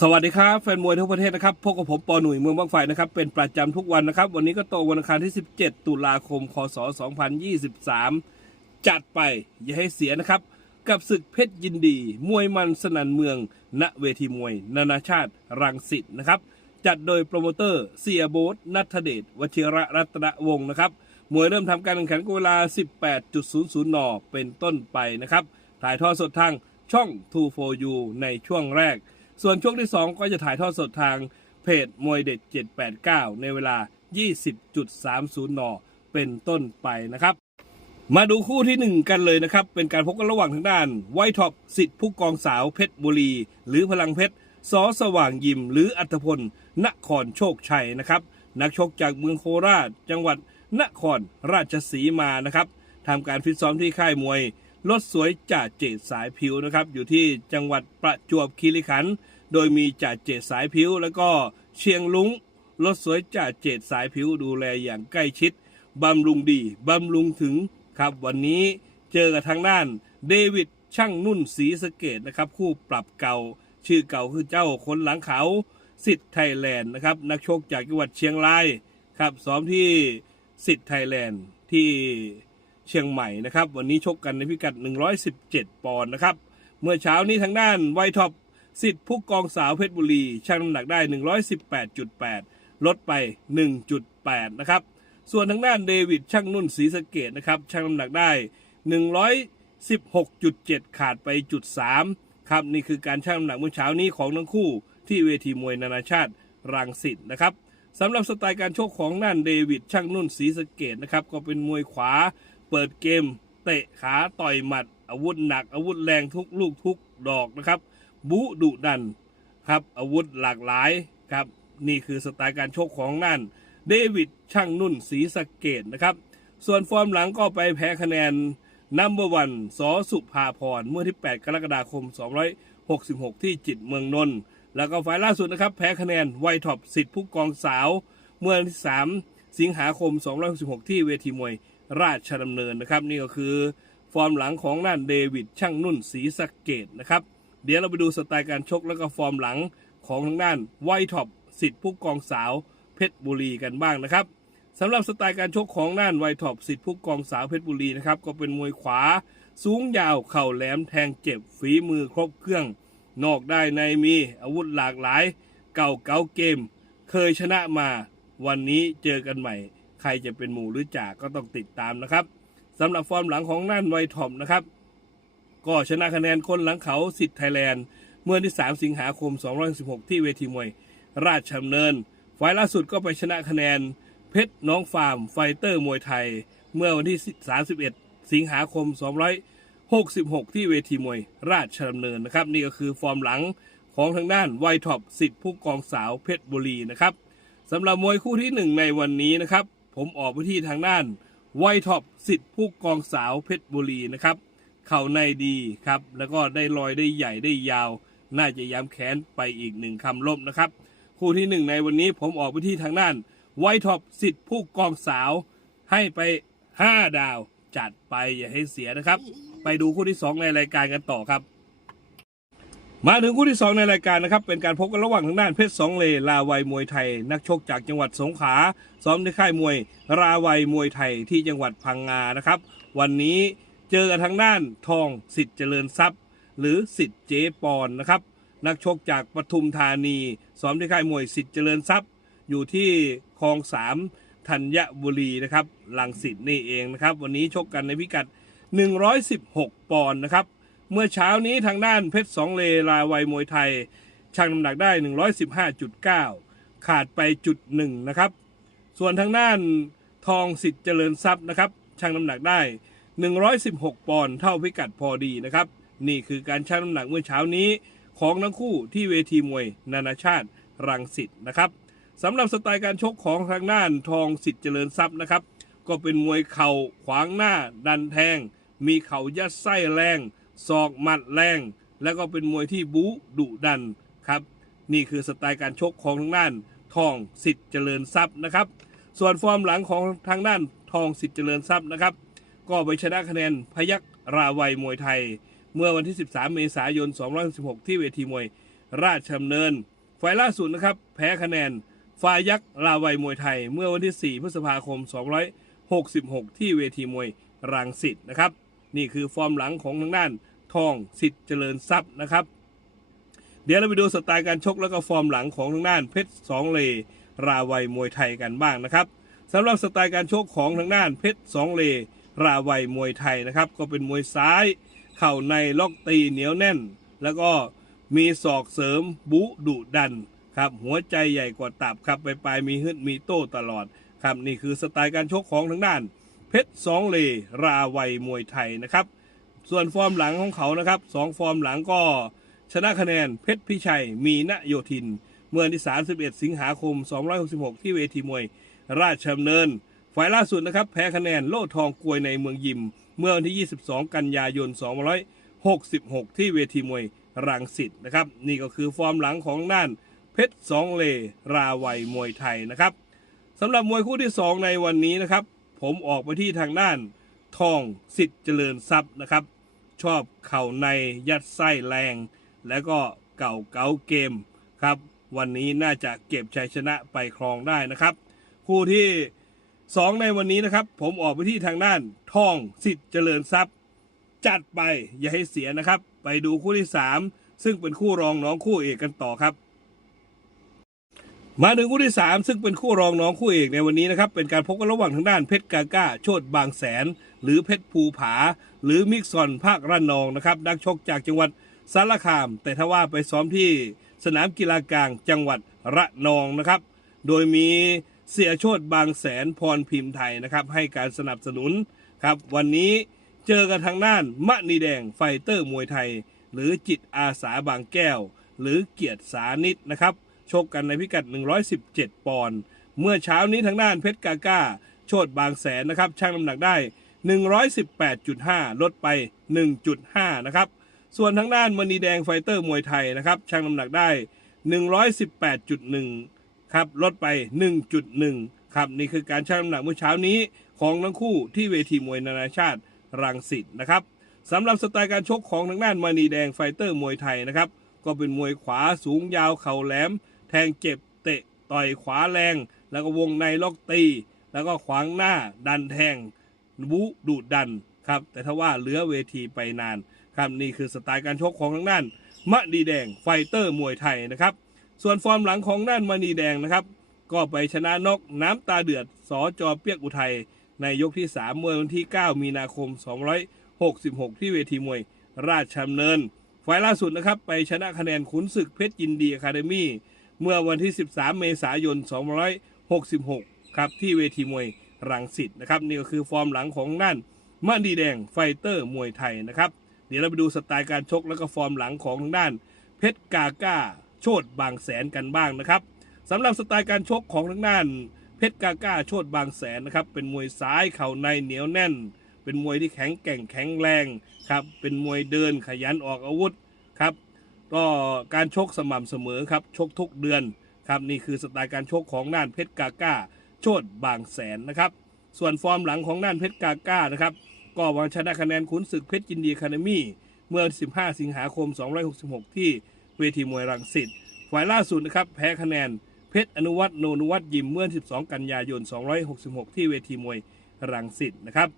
สวัสดีครับ แฟนมวยทั่วประเทศนะครับพบกับผมปอหนุ่ยเมืองบางไฟนะครับ เป็นประจำทุกวันนะครับ วันนี้ก็ตรงวันอังคารที่ 17 ตุลาคม คศ 2023 จัดไป อย่าให้เสียนะครับ กับศึกเพชรยินดี มวยมันสนันเมือง ณเวทีมวย นานาชาติรังสิตนะครับ จัดโดยโปรโมเตอร์เสียโบ๊ทนัทเดชวชิระรัตนวงศ์นะครับมวยเริ่มทำการแข่งขันก็เวลา 18.00 น เป็นต้นไปนะครับถ่ายทอดสดทางช่อง 2 4 u ในช่วงแรก ส่วนช่วงที่ 2 ก็จะถ่ายทอดสดทางเพจมวยเด็ด 789 ในเวลา 20.30 น เป็นต้นไปนะครับ มาดูคู่ที่ 1 กันเลยนะครับ เป็นการพบกันระหว่างทางด้าน ไวท็อปสิทธิผู้กองสาวเพชรบุรี หรือพลังเพชรสอสว่างยิม หรืออัตพล นครโชคชัยนะครับ นักชกจากเมืองโคราช จังหวัดนครราชสีมานะครับทำการฟิตซ้อมที่ค่ายมวย รถสวยจ่าเจตสายผิวนะครับ อยู่ที่จังหวัดประจวบคีรีขันธ์โดยมีจ่าเจตสายผิว แล้วก็เชียงลุงรถสวยจ่าเจตสายผิวดูแลอย่างใกล้ชิดบำรุงดีบำรุงถึงครับ วันนี้เจอกับทางด้านเดวิดช่างนุ่นศรีสเกตนะครับ คู่ปรับเก่า ชื่อเก่าคือเจ้าคนหลังเขาสิทธิ์ไทยแลนด์นะครับนักชกจากจังหวัดเชียงรายครับซ้อมที่สิทธิ์ไทยแลนด์ที่ เชียงใหม่นะครับ วันนี้ชกกันในพิกัด 117 ปอนด์นะครับ เมื่อเช้านี้ทางด้านไวท็อปสิทธิ์ผู้กองสาวเพชรบุรีชั่งน้ำหนักได้ 118.8 ลดไป 1.8 นะครับ ส่วนทางด้านเดวิดช่างนุ่นศรีสะเกดนะครับช่างน้ำหนักได้ 116.7 ขาดไปจุด3ครับนี่คือการชั่งน้ำหนักเมื่อเช้านี้ของทั้งคู่ที่เวทีมวยนานาชาติรังสิตนะครับสำหรับสไตล์การชกของนั่นเดวิดช่างนุ่นศรีสะเกดนะครับก็เป็นมวยขวา เปิดเกม เตะขาต่อยหมัด อาวุธหนัก อาวุธแรงทุกลูกทุกดอกนะครับ บุดุดันครับอาวุธหลากหลายครับ นี่คือสไตล์การชกของนั่นเดวิดช่างนุ่นศรีสะเกดนะครับ ส่วนฟอร์มหลังก็ไปแพ้คะแนนนัมเบอร์วันสอสุภาพรเมื่อที่ 8 กรกฎาคม 266 ที่จิตเมืองนนท์แล้วก็ฝ่ายล่าสุดนะครับ แพ้คะแนนไวท็อปสิทธิผู้กองสาว เมื่อที่ 3 สิงหาคม 266 ที่เวทีมวย ราชดำเนินนะครับ นี่ก็คือฟอร์มหลังของนั่นเดวิดช่างนุ่นศรีสะเกดนะครับ เดี๋ยวเราไปดูสไตล์การชกแล้วก็ฟอร์มหลังของทางด้านไวท็อปสิทธิผู้กองสาวเพชรบุรีกันบ้างนะครับสำหรับสไตล์การชกของน่านไวท็อปสิทธิผู้กองสาวเพชรบุรีนะครับก็เป็นมวยขวา สูงยาวเข่าแหลมแทงเจ็บฝีมือครบเครื่อง นอกได้ในมีอาวุธหลากหลาย เก่าเก่าเกม เคยชนะมา วันนี้เจอกันใหม่ รจะเป็นหมู่หรือจ่าก็ต้องติดตามนะครับสำหรับฟอร์มหลังของน่านไวท็อปนะครับ ก็ชนะคะแนนคนหลังเขาสิทธิ์ไทยแลนด์ เมื่อที่ 3 สิงหาคม 216 ที่เวทีมวย ราชดำเนิน ฝ่ายล่าสุดก็ไปชนะคะแนน เพชรน้องฟาร์ม ไฟเตอร์มวยไทย เมื่อวันที่ 31 สิงหาคม 266 ที่เวทีมวย ราชดำเนินนะครับ นี่ก็คือฟอร์มหลังของทางด้านไวท็อปสิทธิ์ผู้กองสาวเพชรบุรีนะครับสำหรับมวยคู่ที่หนึ่งในวันนี้นะครับ ผมออกไปที่ทางด้านไวท็อปสิทธิ์ผู้กองสาวเพชรบุรีนะครับ เข่าในดีครับ แล้วก็ได้ลอยได้ใหญ่ได้ยาว น่าจะย้ำแขนไปอีกหนึ่งคำลบนะครับ คู่ที่หนึ่งในวันนี้ผมออกไปที่ทางด้านไวท็อปสิทธิ์ผู้กองสาว ให้ไป 5 ดาว จัดไปอย่าให้เสียนะครับ ไปดูคู่ที่ 2 ในรายการกันต่อครับ มาถึงคู่ที่ 2 ในรายการนะครับ เป็นการพบกันระหว่างทางด้านเพชรสองเลลาวัยมวยไทย นักชกจากจังหวัดสงขลาซ้อมในค่ายมวย ราวัยมวยไทยที่จังหวัดพังงานะครับ วันนี้เจอกันทางด้านทองสิทธิ์เจริญทรัพย์ หรือสิทธิ์เจปอนนะครับ นักชกจากปทุมธานีซ้อมที่ค่ายมวยสิทธิ์เจริญทรัพย์ อยู่ที่คลองสามธัญบุรีนะครับลังสิตนี่เองนะครับ วันนี้ชกกันในพิกัด 116 ปอนด์นะครับ เมื่อเช้านี้ทางด้านเพชรสองเลลาวัยมวยไทยชั่งน้ำหนักได้ 115.9 ขาดไปจุดหนึ่งนะครับ ส่วนทางด้านทองสิทธิ์เจริญทรัพย์นะครับชั่งน้ำหนักได้ 116 ปอนด์เท่าพิกัดพอดีนะครับ นี่คือการชั่งน้ำหนักเมื่อเช้านี้ของทั้งคู่ที่เวทีมวยนานาชาติรังสิตนะครับสำหรับสไตล์การชกของทางด้านทองสิทธิ์เจริญทรัพย์นะครับ ก็เป็นมวยเข่าขวางหน้าดันแทง มีเข่ายัดไส้แรง ศอกหมัดแรง แล้วก็เป็นมวยที่บู๊ดุดันครับ นี่คือสไตล์การชกของทางด้านทองสิทธิ์เจริญทรัพย์นะครับ ส่วนฟอร์มหลังของทางด้านทองสิทธิ์เจริญทรัพย์นะครับ ก็ไปชนะคะแนนพยักราวัยมวยไทย เมื่อวันที่ 13 เมษายน 216 ที่เวทีมวยราชดำเนินไฟล์ล่าสุดนะครับ แพ้คะแนนฝ่ายักษ์ลาวัยมวยไทย เมื่อวันที่ 4 พฤษภาคม 266 ที่เวทีมวยรังสิตนะครับ นี่คือฟอร์มหลังของทางด้านทองสิทธิ์เจริญทรัพย์นะครับ เดี๋ยวเราไปดูสไตล์การชกแล้วก็ฟอร์มหลังของทางด้านเพชรสองเลราวัยมวยไทยกันบ้างนะครับสำหรับสไตล์การชกของทางด้านเพชรสองเลราวัยมวยไทยนะครับ ก็เป็นมวยซ้าย เข่าในล็อกตีเหนียวแน่น แล้วก็มีศอกเสริมบุดุดันครับหัวใจใหญ่กว่าตับครับไปปลายมีฮึดมีโต้ตลอดครับนี่คือสไตล์การชกของทางด้าน เพชรสองเลราวัยมวยไทยนะครับ ส่วนฟอร์มหลังของเขานะครับสองฟอร์มหลังก็ชนะคะแนนเพชรพิชัยมีณโยธิน เมื่อวันที่ 31 สิงหาคม 266 ที่เวทีมวย ราชดำเนิน ฝ่ายล่าสุดนะครับแพ้คะแนนโล่ทองกลวยในเมืองยิม เมื่อวันที่ 22 กันยายน 266 ที่เวทีมวยรังสิตนะครับนี่ก็คือฟอร์มหลังของน่านเพชรสองเลราวัยมวยไทยนะครับสำหรับมวยคู่ที่ 2 ในวันนี้นะครับ ผมออกไปที่ทางด้านทองสิทธิ์เจริญทรัพย์นะครับ ชอบเข่าในยัดไส้แรง แล้วก็เก่าเก๋าเกมครับ วันนี้น่าจะเก็บชัยชนะไปครองได้นะครับ คู่ที่ 2 ในวันนี้นะครับ ผมออกไปที่ทางด้านทองสิทธิ์เจริญทรัพย์ จัดไปอย่าให้เสียนะครับ ไปดูคู่ที่ 3 ซึ่งเป็นคู่รองน้องคู่เอกกันต่อครับ มาถึงคู่ที่ 3 ซึ่งเป็นคู่รองน้องคู่เอกในวันนี้นะครับ เป็นการพบกันระหว่างทางด้านเพชรกาก้า โชดบางแสน หรือเพชรภูผา หรือมิกซอนภาคระนองนะครับนักชกจากจังหวัดสารคาม แต่ถ้าว่าไปซ้อมที่สนามกีฬากลางจังหวัดระนองนะครับ โดยมีเสียโชดบางแสนพรพิมพ์ไทยนะครับ ให้การสนับสนุนครับวันนี้เจอกันทางด้านมะนีแดงไฟเตอร์มวยไทย หรือจิตอาสาบางแก้ว หรือเกียรติสานิตนะครับ ชกกันในพิกัด 117 ปอนด์เมื่อเช้านี้ทางด้านเพชรกาก้า โชดบางแสนนะครับชั่งน้ำหนักได้ 118.5 ลดไป 1.5 นะครับ ส่วนทางด้านมณีแดงไฟเตอร์มวยไทยนะครับชั่งน้ำหนักได้ 118.1 ครับลดไป 1.1 ครับนี่คือการชั่งน้ำหนักเมื่อเช้านี้ของทั้งคู่ที่เวทีมวยนานาชาติรังสิตนะครับสำหรับสไตล์การชกของทางด้านมณีแดงไฟเตอร์มวยไทยนะครับก็เป็นมวยขวาสูงยาวเข่าแหลม แทงเจ็บเตะต่อยขวาแรง แล้วก็วงในล็อกตี แล้วก็ขวางหน้าดันแทงบุดูดดันครับ แต่ถ้าว่าเหลือเวทีไปนานครับนี่คือสไตล์การชกของทางด้านมะดีแดงไฟเตอร์มวยไทยนะครับ ส่วนฟอร์มหลังของด้านมณีแดงนะครับ ก็ไปชนะนกน้ำตาเดือดสอจอเปียกอุทัยในยกที่ 3 เมื่อวันที่ 9 มีนาคม 266 ที่เวทีมวยราชดำเนินไฟล์ล่าสุดนะครับ ไปชนะคะแนนขุนศึกเพชรยินดีอะคาเดมี่ เมื่อวันที่ 13 เมษายน266 ครับ ที่เวทีมวยรังสิตนะครับ นี่ก็คือฟอร์มหลังของนั่นมะดีแดงไฟเตอร์มวยไทยนะครับ เดี๋ยวเราไปดูสไตล์การชกแล้วก็ฟอร์มหลังของทางด้าน เพชรกาก้า โชดบางแสนกันบ้างนะครับสำหรับสไตล์การชกของทางด้าน เพชรกาก้าโชดบางแสนนะครับ เป็นมวยซ้ายเข่าในเหนียวแน่น เป็นมวยที่แข็งแกร่งแข็งแรงครับเป็นมวยเดินขยันออกอาวุธครับ ก็การชกสม่ำเสมอครับ ชกทุกเดือนครับนี่คือสไตล์การชกของน่านเพชรกาก้า โชดบางแสนนะครับ ส่วนฟอร์มหลังของน่านเพชรกาก้านะครับ ก็วางชนะคะแนนขุนศึกเพชรยินดีคาเดมี่เมื่อ 15 สิงหาคม 266 ที่เวทีมวยรังสิตฝ่ายล่าสุดนะครับแพ้คะแนนเพชรอนุวัฒน์โนนุวัฒน์ยิมเมื่อ 12 กันยายน 266 ที่เวทีมวยรังสิตนะครับ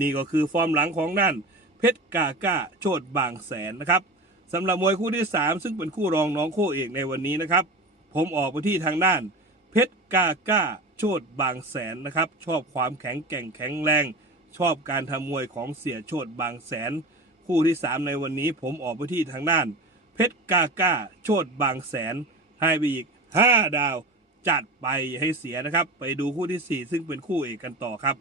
นี่ก็คือฟอร์มหลังของนั่นเพชรกาก้าโชดบางแสนนะครับ สำหรับมวยคู่ที่ 3 ซึ่งเป็นคู่รองน้องคู่เอกในวันนี้นะครับ ผมออกไปที่ทางด้าน เพชรกาก้า โชดบางแสนนะครับ ชอบความแข็งแกร่งแข็งแรง ชอบการทำมวยของเสียโชดบางแสน คู่ที่ 3 ในวันนี้ผมออกไปที่ทางด้าน เพชรกาก้า โชดบางแสน ให้ไปอีก 5 ดาว จัดไปให้เสียนะครับ ไปดูคู่ที่ 4 ซึ่งเป็นคู่เอกกันต่อครับ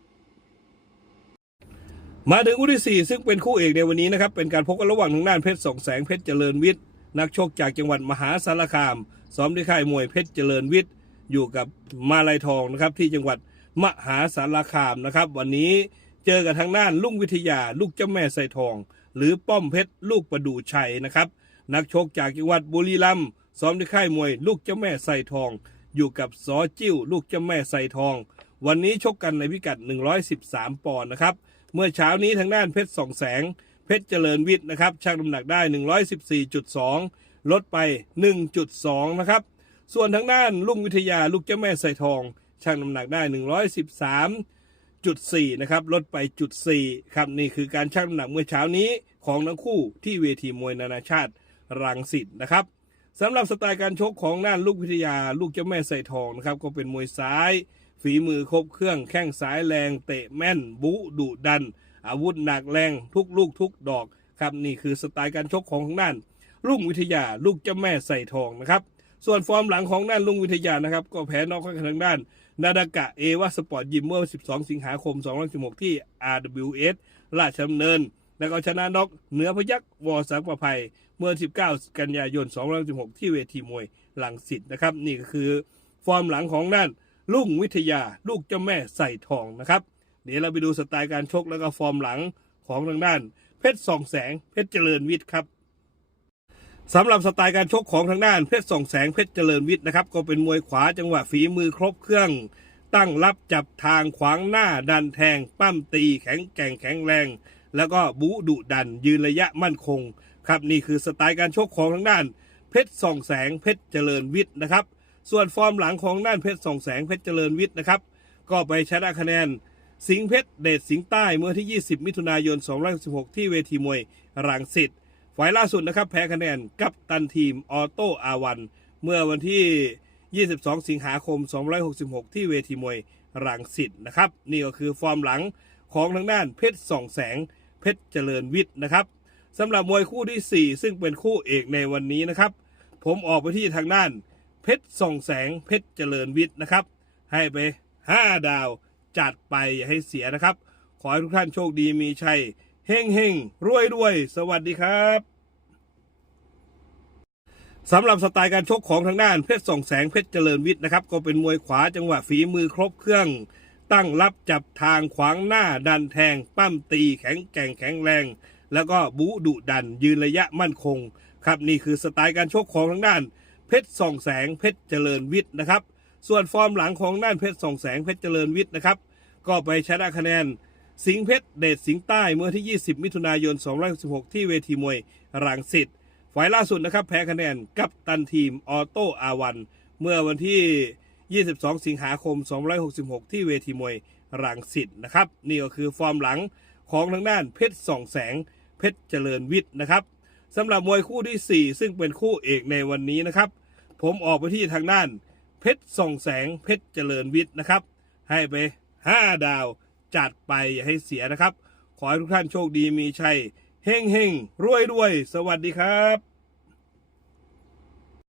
มาถึงคู่ที่ 4 ซึ่งเป็นคู่เอกในวันนี้นะครับ เป็นการพบกันระหว่างทางด้านเพชรสองแสงเพชรเจริญวิทย์ นักชกจากจังหวัดมหาสารคาม ซ้อมที่ค่ายมวยเพชรเจริญวิทย์ อยู่กับมาลายทองนะครับที่จังหวัดมหาสารคามนะครับ วันนี้เจอกับทางด้านลุงวิทยาลูกเจ้าแม่ไซทอง หรือป้อมเพชรลูกประดูชัยนะครับ นักชกจากจังหวัดบุรีรัมย์ซ้อมที่ค่ายมวยลูกเจ้าแม่ไซทอง อยู่กับสอจิ้วลูกเจ้าแม่ไซทอง วันนี้ชกกันในพิกัด 113 ปอนด์นะครับ เมื่อเช้านี้ทางด้านเพชรสองแสง เพชรเจริญวิทย์นะครับชั่งน้ำหนักได้ 114.2 ลดไป 1.2 นะครับ ส่วนทางด้านลุงวิทยาลูกเจ้าแม่ใส่ทองชั่งน้ำหนักได้ 113.4 นะครับลดไปจุด4ครับนี่คือการชั่งน้ำหนักเมื่อเช้านี้ของทั้งคู่ที่เวทีมวยนานาชาติรังสิตนะครับสำหรับสไตล์การชกของน่านลูกวิทยาลูกเจ้าแม่ใส่ทองนะครับก็เป็นมวยซ้าย ฝีมือครบเครื่องแข้งซ้ายแรงเตะแม่น บุดุดัน อาวุธหนักแรงทุกลูกทุกดอกครับนี่คือสไตล์การชกของทางด้านลุงวิทยาลูกเจ้าแม่ใส่ทองนะครับ ส่วนฟอร์มหลังของด้านลุงวิทยานะครับ ก็แพ้นอกข้างทางด้าน นาดากะเอวาสปอร์ตยิมเมื่อ 12 สิงหาคม 2016 ที่ RWS ราชดำเนิน แล้วก็ชนะนอกเหนือพยักวอสังประภัยเมื่อ 19 กันยายน 2016 ที่เวทีมวยหลังสิทธ์นะครับ นี่ก็คือฟอร์มหลังของด้าน ลุงวิทยาลูกเจ้าแม่ใส่ทองนะครับ เดี๋ยวเราไปดูสไตล์การชกแล้วก็ฟอร์มหลังของทางด้าน เพชรส่องแสงเพชรเจริญวิทย์ครับสำหรับสไตล์การชกของทางด้านเพชรส่องแสงเพชรเจริญวิทย์นะครับ ก็เป็นมวยขวาจังหวะฝีมือครบเครื่อง ตั้งรับจับทางขวางหน้าดันแทง ปั้มตีแข็งแกร่งแข็งแรง แล้วก็บูดุดัน ยืนระยะมั่นคง ครับนี่คือสไตล์การชกของทางด้าน เพชรส่องแสงเพชรเจริญวิทย์นะครับ ส่วนฟอร์มหลังของด้านเพชรส่องแสงเพชรเจริญวิทย์นะครับ ก็ไปชนะคะแนนสิงเพชรเดชสิงใต้เมื่อที่ 20 มิถุนายน2016ที่เวทีมวยรังสิตฝ่ายล่าสุดนะครับ แพ้คะแนนกับตันทีมออโต้อาวัน เมื่อวันที่ 22 สิงหาคม2566 ที่เวทีมวยรังสิตนะครับ นี่ก็คือฟอร์มหลังของทางด้านเพชรส่องแสงเพชรเจริญวิทย์นะครับสำหรับมวยคู่ที่ 4 ซึ่งเป็นคู่เอกในวันนี้นะครับ ผมออกไปที่ทางด้าน เพชรส่องแสงเพชรเจริญวิทย์นะครับ ให้ไป 5 ดาวจัดไปอย่าให้เสียนะครับ ขอให้ทุกท่านโชคดีมีชัยเฮงเฮงรวยรวยสวัสดีครับสำหรับสไตล์การชกของทางด้านเพชรส่องแสงเพชรเจริญวิทย์นะครับก็เป็นมวยขวาจังหวะฝีมือครบเครื่อง ตั้งรับจับทางขวางหน้าดันแทง ปั้มตีแข็งแกร่งแข็งแรง แล้วก็บูดุดันยืนระยะมั่นคง ครับนี่คือสไตล์การชกของทางด้าน เพชรส่องแสงเพชรเจริญวิทย์นะครับ ส่วนฟอร์มหลังของด้านเพชรส่องแสงเพชรเจริญวิทย์นะครับ ก็ไปชนะคะแนนสิงเพชรเดชสิงใต้เมื่อที่ 20 มิถุนายน2016ที่เวทีมวยรังสิตฝ่ายล่าสุดนะครับแพ้คะแนนกับตันทีมออโต้อาวัน เมื่อวันที่ 22 สิงหาคม 2566 ที่เวทีมวยรังสิตนะครับ นี่ก็คือฟอร์มหลังของทางด้านเพชรส่องแสงเพชรเจริญวิทย์นะครับสำหรับมวยคู่ที่ 4 ซึ่งเป็นคู่เอกในวันนี้นะครับ ผมออกไปที่ทางด้าน เพชรส่องแสงเพชรเจริญวิทย์นะครับ ให้ไป 5 ดาวจัดไปอย่าให้เสียนะครับ ขอให้ทุกท่านโชคดีมีชัยเฮงเฮงรวยรวยสวัสดีครับ